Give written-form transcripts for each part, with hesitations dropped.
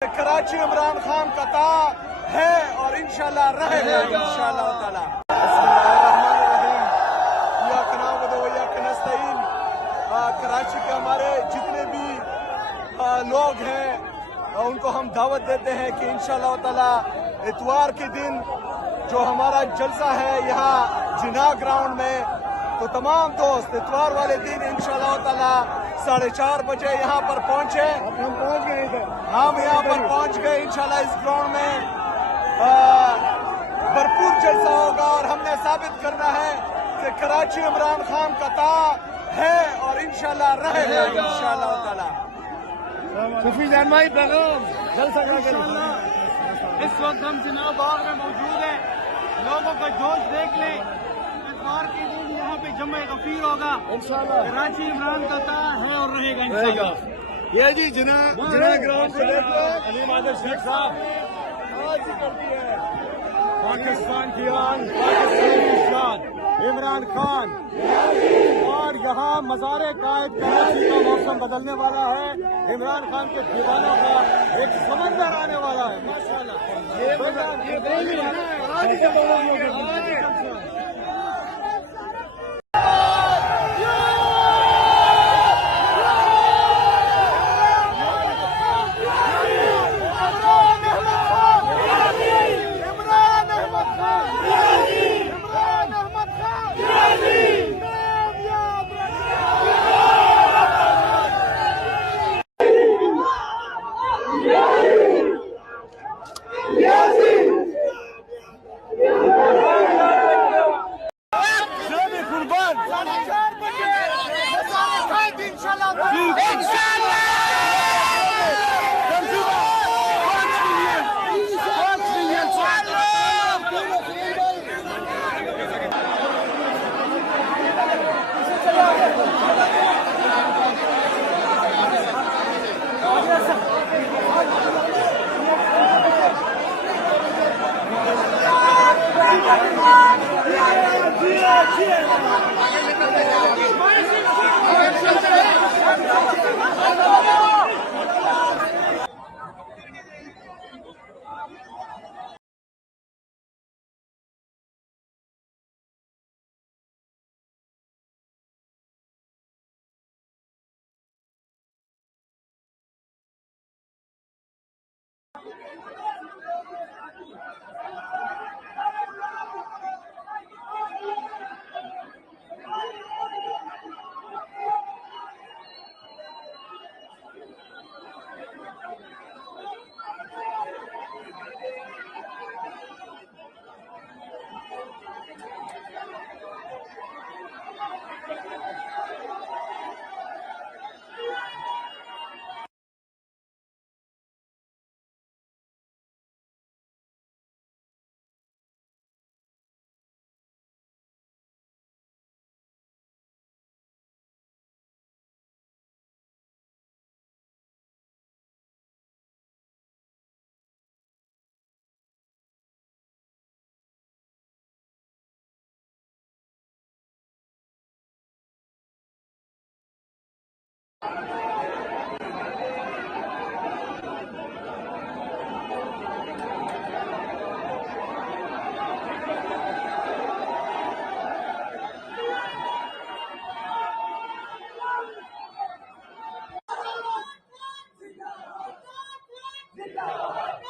کراچی عمران خان کا تا ہے اور انشاءاللہ رہے گا انشاءاللہ تعالی۔ بسم اللہ الرحمن الرحیم۔ ایاک نعبد و ایاک نستعین۔ کراچی کے ہمارے جتنے بھی لوگ ہیں ان کو ہم دعوت دیتے ہیں کہ انشاءاللہ تعالی اتوار کے دن جو ہمارا جلسہ ہے یہاں جناح گراؤنڈ میں، تو تمام دوست اتوار والے دن انشاءاللہ تعالی 4:30 بجے یہاں پر پہنچے۔ ہم پہنچ گئے تھے، ہم یہاں پر پہنچ گئے انشاءاللہ۔ اس گراؤنڈ میں بھرپور جلسہ ہوگا اور ہم نے ثابت کرنا ہے کہ کراچی عمران خان کا تا ہے اور انشاءاللہ رہے گا انشاءاللہ تعالی۔ صوفی جان بھائی پیغام جلسہ کا انشاءاللہ اس وقت ہم جناح باغ میں موجود ہیں، لوگوں کا جوش دیکھ لیں۔ اتوار کے دن یہاں پہ جمع غفیر ہوگا انشاءاللہ کراچی عمران کا تا ہے اور رہے گا انشاءاللہ۔ یہ جی جناح گراؤنڈ سے لے کے علیم عادل شیخ صاحب، آج ہی کرتی ہے پاکستان کی آن، پاکستان کی شان، عمران خان۔ اور یہاں مزار قائد کراچی کا موسم بدلنے والا ہے، عمران خان کے دیوانوں کا ایک سمندر آنے والا ہے ماشاءاللہ۔ آج ہی سے بولوں گے۔ زندہ باد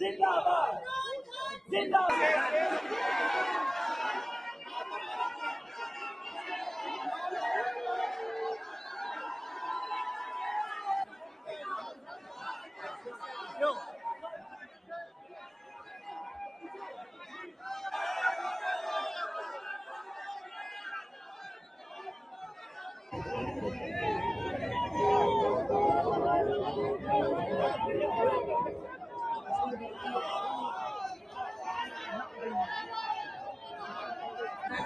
زندہ باد زندہ باد